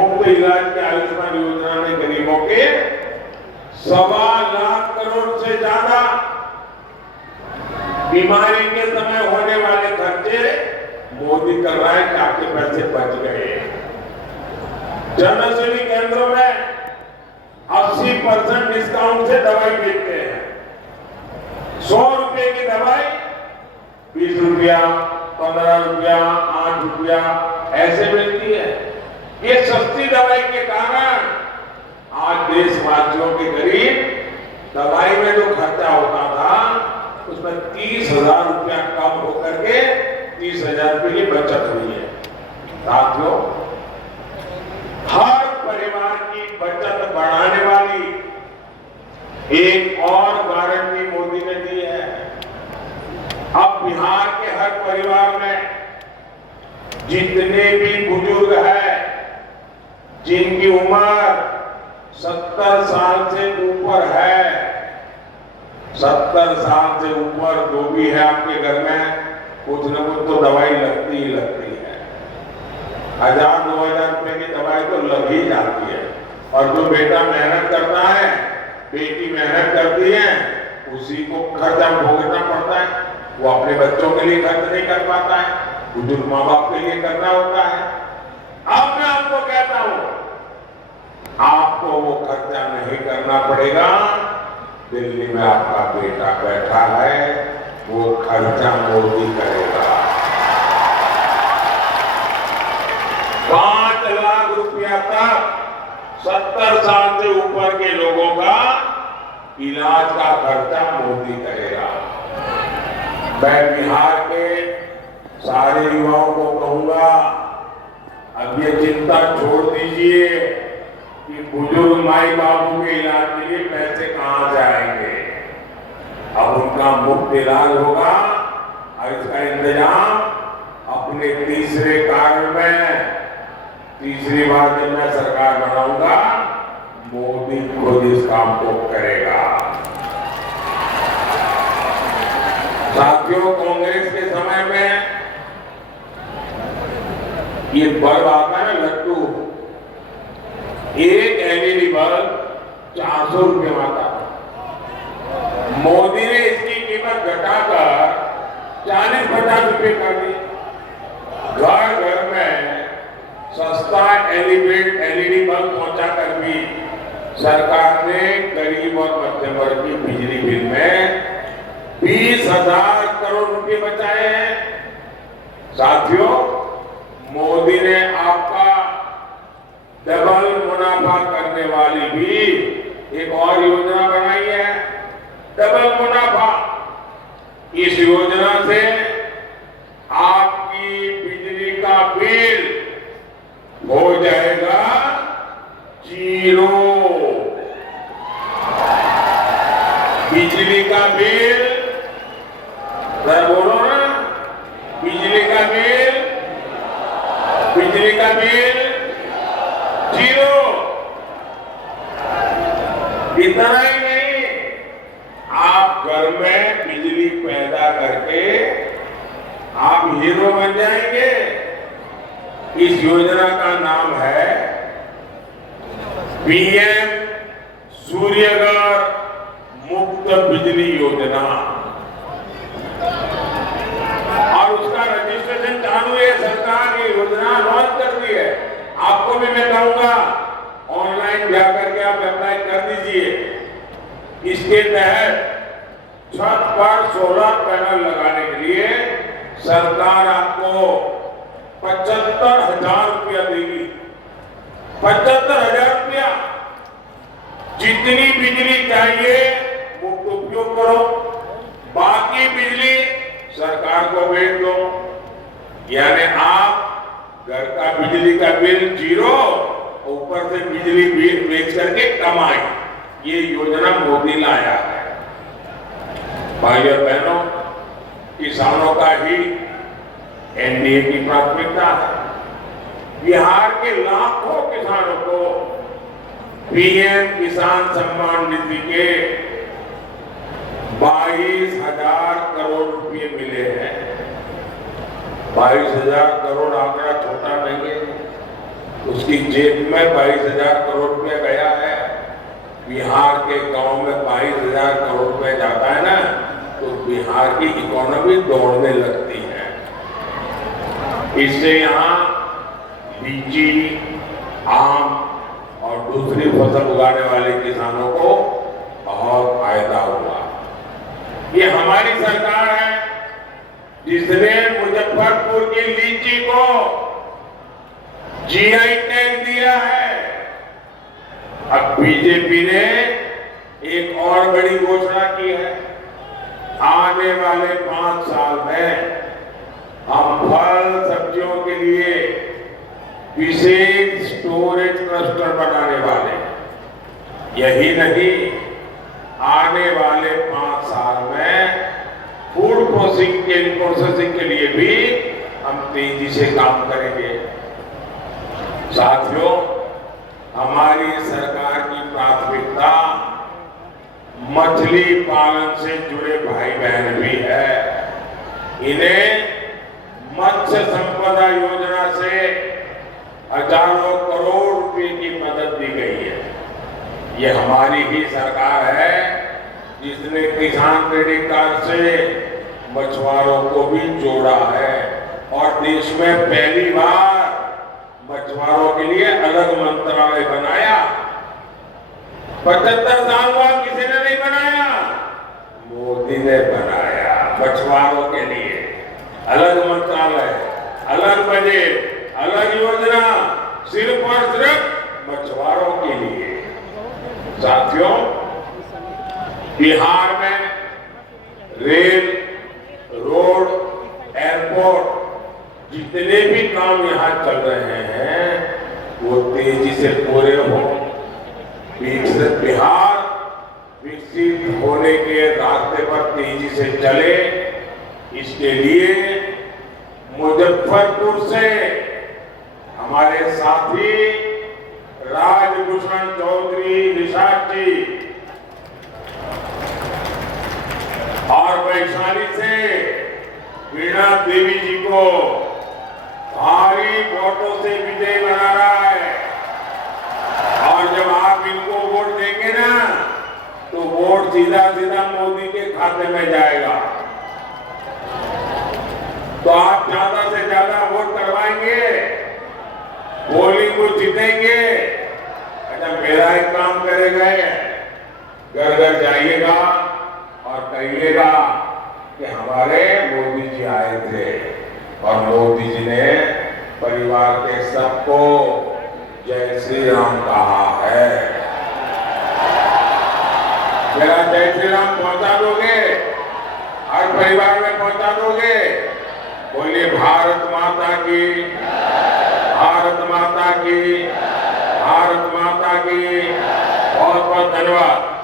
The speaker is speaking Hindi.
मुफ्त इलाज की आयुष्मान योजना ने गरीबों के 1.25 लाख करोड़ से ज्यादा बीमारी के समय होने वाले खर्चे मोदी कर रहा है कि आपके पैसे बच गए। जन औषधि केंद्रों में 80% डिस्काउंट से दवाई बेचते हैं। 100 रुपए की दवाई 20 रुपया, 15 रुपया, 8 रुपया ऐसे मिलती है। ये सस्ती दवाई के कारण आज देशवासियों के करीब दवाई में जो खर्चा होता था उसमें 30,000 रुपया कम होकर के 30,000 रुपये की बचत हुई है। साथियों, हर परिवार की बचत बढ़ाने वाली एक और गारंटी मोदी ने दी है। अब बिहार के हर परिवार में जितने भी बुजुर्ग हैं जिनकी उम्र 70 साल से ऊपर है, 70 साल से ऊपर जो भी है आपके घर में कुछ न कुछ तो दवाई लगती ही लगती है। 1,000-2,000 रुपए की दवाई तो लग ही जाती है। और जो बेटा मेहनत करता है, बेटी मेहनत करती है, उसी को खर्चा भोगना पड़ता है। वो अपने बच्चों के लिए खर्च नहीं कर पाता है, बुजुर्ग माँ बाप के लिए करना होता है। अब मैं आपको कहता हूं, आपको वो खर्चा नहीं करना पड़ेगा। दिल्ली में आपका बेटा बैठा है, वो खर्चा मोदी करेगा। 5 लाख रुपया तक 70 साल से ऊपर के लोगों का इलाज का खर्चा मोदी करेगा। मैं बिहार के सारे युवाओं को कहूंगा, अब ये चिंता छोड़ दीजिए कि बुजुर्ग माई बाबू के इलाज के लिए पैसे कहां जाएंगे। अब उनका मुफ्त इलाज होगा और इसका इंतजाम अपने तीसरे कार्य में, तीसरी बार जब मैं सरकार बनाऊंगा, मोदी खुद इस काम को करेगा। साथियों, कांग्रेस के समय में ये बल्ब आता है ना, लट्टू, एक एलईडी बल्ब 400 रुपये में आता था। मोदी ने इसकी कीमत घटाकर 40-50 रुपये कर दी। घर घर में सस्ता एलईडी बल्ब पहुंचा कर भी सरकार ने गरीब और मध्यम वर्ग की बिजली बिल में 20,000 करोड़ रुपए बचाए हैं। साथियों, मोदी ने आपका डबल मुनाफा करने वाली भी एक और योजना बनाई है, डबल मुनाफा। इस योजना से आपकी बिजली का बिल हो जाएगा 0। बिजली का बिल, बोलो ना, बिजली का बिल 0। इतना ही नहीं, आप घर में बिजली पैदा करके आप हीरो बन जाएंगे। इस योजना का नाम है पीएम सूर्यघर मुफ्त बिजली योजना और उसका रजिस्ट्रेशन चालू है। सरकार ये योजना लॉन्च कर दी है। आपको भी मैं कहूंगा, ऑनलाइन जाकर के आप अप्लाई कर दीजिए। इसके तहत छत पर सोलर पैनल लगाने के लिए सरकार आपको 75,000 रुपया देगी। 75,000 रुपया। जितनी बिजली चाहिए मुफ्त उपयोग करो, बाकी बिजली सरकार को बेच दो। यानी आप घर का बिजली का बिल 0, ऊपर से बिजली बिल बेच करके कमाए। ये योजना मोदी लाया है। भाई और बहनों, किसानों का ही एनडीए की प्राथमिकता है। बिहार के लाखों किसानों को पीएम किसान सम्मान निधि के 22,000 करोड़ रुपए मिले हैं। 22,000 करोड़ आंकड़ा छोटा नहीं है। उसकी जेब में 22,000 करोड़ रुपया गया है। बिहार के गांव में 22,000 करोड़ रुपया जाता है ना, तो बिहार की इकोनॉमी दौड़ने लगती है। इससे यहाँ लीची, आम और दूसरी फसल उगाने वाले किसानों को बहुत फायदा हुआ। ये हमारी सरकार है जिसने मुजफ्फरपुर की लीची को जीआई टैग दिया है। अब बीजेपी ने एक और बड़ी घोषणा की है, आने वाले 5 साल में हम फल सब्जियों के लिए विशेष स्टोरेज क्लस्टर बनाने वाले हैं। यही नहीं, आने वाले 5 साल में फूड प्रोसेसिंग के लिए भी हम तेजी से काम करेंगे। साथियों, हमारी सरकार की प्राथमिकता मछली पालन से जुड़े भाई बहन भी है। इन्हें मत्स्य संपदा योजना से हजारों करोड़ रुपए की मदद दी गई है। ये हमारी ही सरकार है जिसने किसान क्रेडिट कार्ड से मछुआरों को भी जोड़ा है और देश में पहली बार मछुआरों के लिए अलग मंत्रालय बनाया। 75 साल बाद किसी ने नहीं बनाया, मोदी ने बनाया। मछुआरों के लिए अलग मंत्रालय, अलग बजट, अलग योजना, सिर्फ और सिर्फ मछुआरों के लिए। साथियों, बिहार में रेल, रोड, एयरपोर्ट जितने भी काम यहाँ चल रहे हैं वो तेजी से पूरे हों। विकसित बिहार विकसित होने के रास्ते पर तेजी से चले, इसके लिए मुजफ्फरपुर से हमारे साथी राजभूषण चौधरी निषाद जी और वैशाली से वीणा देवी जी को भारी वोटों से विजय बना रहा है। और जब आप इनको वोट देंगे ना, तो वोट सीधा सीधा मोदी के खाते में जाएगा। तो आप ज्यादा से ज्यादा वोट करवाएंगे, पोलिंग को जीतेंगे। अच्छा, मेरा एक काम करेगा, घर घर जाइएगा और कहिएगा कि हमारे मोदी जी आए थे और मोदी जी ने परिवार के सबको जय श्री राम कहा है। मेरा जय श्री राम पहुंचा दोगे, हर परिवार में पहुंचा दोगे? बोलिए भारत माता की, भारत माता की, भारत माता की। बहुत बहुत धन्यवाद।